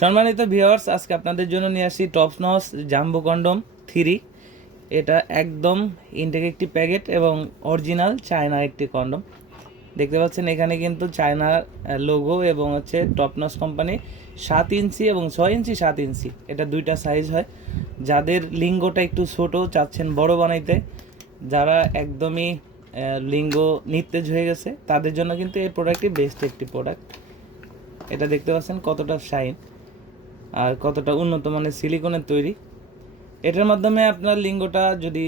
সম্মানিত ভিউয়ার্স, আজকে আপনাদের জন্য নিয়ে আসি টপনস জাম্বো কন্ডম থ্রি। এটা একদম ইনটেক একটি প্যাকেট এবং অরিজিনাল চায়নার একটি কন্ডম। দেখতে পাচ্ছেন, এখানে কিন্তু চায়নার লোগো এবং হচ্ছে টপনস কোম্পানি সাত ইঞ্চি এবং ছয় ইঞ্চি সাত ইঞ্চি। এটা দুইটা সাইজ হয়। যাদের লিঙ্গটা একটু ছোট, চাচ্ছেন বড় বানাইতে, যারা একদমই লিঙ্গ নিস্তেজ হয়ে গেছে, তাদের জন্য কিন্তু এই প্রোডাক্টটি বেস্ট একটি প্রোডাক্ট এটা দেখতে পাচ্ছেন কতটা শাইন আর কতটা উন্নত মানের সিলিকনের তৈরি। এটার মাধ্যমে আপনার লিঙ্গটা যদি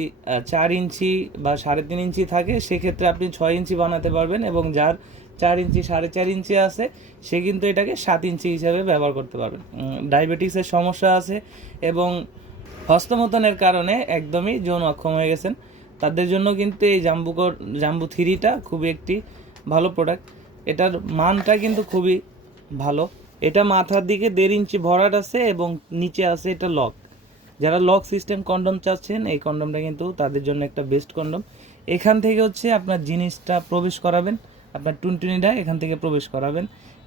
চার ইঞ্চি বা সাড়ে তিন ইঞ্চি থাকে, সেক্ষেত্রে আপনি ছয় ইঞ্চি বানাতে পারবেন এবং যার চার ইঞ্চি সাড়ে চার ইঞ্চি আছে, সে কিন্তু এটাকে সাত ইঞ্চি হিসাবে ব্যবহার করতে পারবেন। ডায়াবেটিসের সমস্যা আছে এবং হস্তমতনের কারণে একদমই যৌন অক্ষম হয়ে গেছেন। তাদের জন্য কিন্তু এই জাম্বুকর, জাম্বু থ্রিটা খুবই একটি ভালো প্রোডাক্ট এটার মানটা কিন্তু খুবই ভালো। এটা মাথার দিকে দেড় ইঞ্চি ভরাট আছে এবং নিচে আছে এটা লক। যারা লক সিস্টেম কন্ডম চাচ্ছেন, এই কন্ডমটা কিন্তু তাদের জন্য একটা বেস্ট কন্ডম। এখান থেকে হচ্ছে আপনার জিনিসটা প্রবেশ করাবেন, আপনার টুনটুনিটা এখান থেকে প্রবেশ করাবেন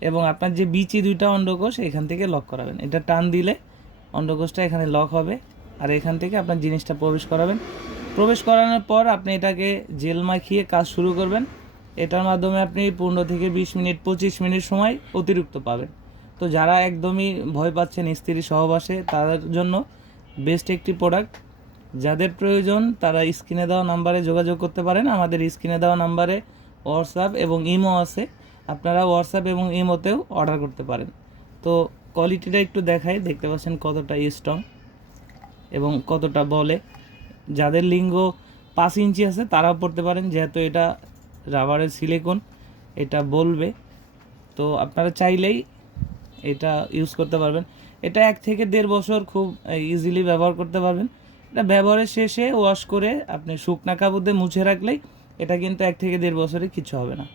এবং আপনার যে বিচি দুইটা অন্ডকোষ এখান থেকে লক করাবেন। এটা টান দিলে অন্ডকোষটা এখানে লক হবে আর এখান থেকে আপনার জিনিসটা প্রবেশ করাবেন। প্রবেশ করানোর পর আপনি এটাকে জেল মাখিয়ে কাজ শুরু করবেন। এটার মাধ্যমে আপনি পনেরো থেকে বিশ মিনিট, পঁচিশ মিনিট সময় অতিরিক্ত পাবেন। তো যারা একদমই ভয় পাচ্ছেন স্ত্রী সহবাসে, তাদের জন্য বেস্ট একটি প্রোডাক্ট যাদের প্রয়োজন, তারা স্ক্রিনে দেওয়া নাম্বারে যোগাযোগ করতে পারেন। আমাদের স্ক্রিনে দেওয়া নাম্বারে হোয়াটসঅ্যাপ এবং ইমো আছে। আপনারা হোয়াটসঅ্যাপ এবং ইমোতেও অর্ডার করতে পারেন। তো কোয়ালিটিটা একটু দেখাই। দেখতে পাচ্ছেন কতটা স্ট্রং এবং কতটা বলে। যাদের লিঙ্গ পাঁচ ইঞ্চি আছে, তারাও পড়তে পারেন। যেহেতু এটা রাবারের সিলিকন এটা বলবে। তো আপনারা চাইলেই এটা ইউজ করতে পারবেন। এটা এক থেকে দেড় বছর খুব ইজিলি ব্যবহার করতে পারবেন। এটা ব্যবহারের শেষে ওয়াশ করে আপনি শুকনা কাপড় দিয়ে মুছে রাখলেই এটা কিন্তু এক থেকে দেড় বছরে কিছু হবে না।